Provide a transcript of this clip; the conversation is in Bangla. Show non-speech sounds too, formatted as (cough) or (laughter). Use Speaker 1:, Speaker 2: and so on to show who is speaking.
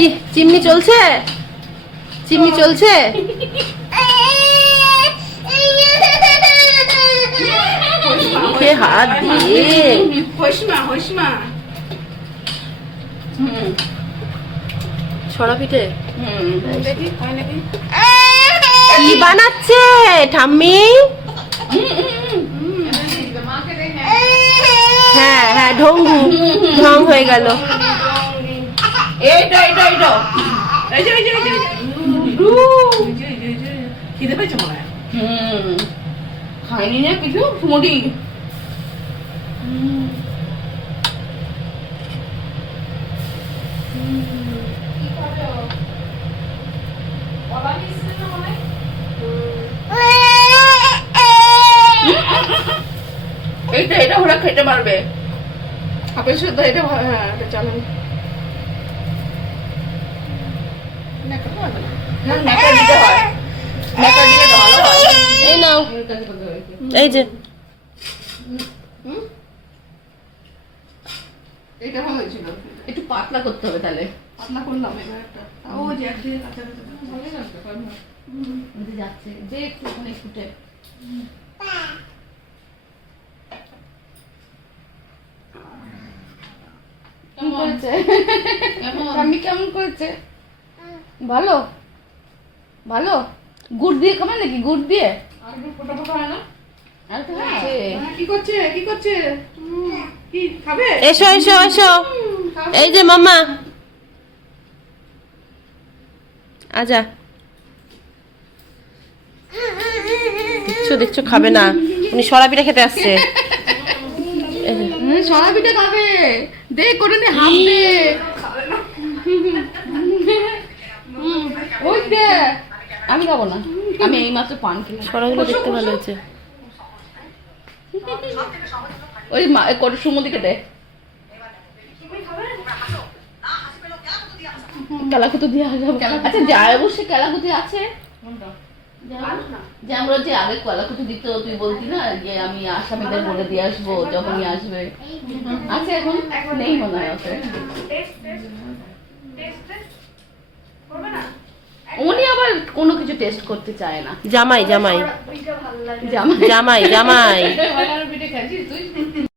Speaker 1: কি চিমনি চলছে? চিমনি চলছে? মুখে হাত দিয়ে। ছড়া পিঠে? কি বানাচ্ছে ঠাম্মি? হ্যাঁ হ্যাঁ ঢঙ্গু। ঢং হয়ে গেল।
Speaker 2: এইটা এইটা এইটা এই যে এই যে এই যে খিদে পেয়েছে মনে হয় হুম খাইনি না কিছু মুড়ি এইটা এটা ওরা খেতে পারবে আপেল শুদ্ধ এটা হ্যাঁ এটা চালু হ্যাঁ ন্যাকা দিতে হয় ন্যাকা দিলে তো ভালো হয়
Speaker 1: এই নাও। এই যে।
Speaker 2: এটা হয়েছিল। একটু পাতলা করতে হবে তাহলে। পাতলা করলাম এবার একটা। ও যে এক কাঁচা কাঁচা ভালো লাগবে পাতলা। যাচ্ছে। যে একটু ওখানে ফুটে। কেমন? করেছে আমি কেমন করেছে? ভালো? ভালো? গুড় দিয়ে খাবে নাকি? গুড় দিয়ে? আর একটু ফোটা ফোটা হয় না? আর একটু আছে। কি করছে? কি করছে? কি খাবে?
Speaker 1: এসো এসো এসো। এই যে মামা। আজা। দেখছ দেখছ খাবে না। উনি সরা পিঠা খেতে আসছে। এই
Speaker 2: সরা পিঠে খাবে। দে করে নে হাত দে হুম, ওই দে আমি খাব না। আমি এই মাত্র পান খেলাম।
Speaker 1: সরাগুলো দেখতে ভালো হয়েছে
Speaker 2: ওই মা কত সুমদিকে দে। কেলাকুতো দিয়ে আসবে আচ্ছা যায় অবশ্যই কেলাকুতি আছে? যে আমরা যে আগে কলাকুতি দিত তুই বলতি না যে আমি আসামিদের বলে দিয়ে আসব যখনই আসবে। আছে এখন? নেই মনে হয় আবার কোনো কিছু টেস্ট করতে চায় না।
Speaker 1: জামাই জামাই।
Speaker 2: জামাই
Speaker 1: জামাই। (laughs) জামাই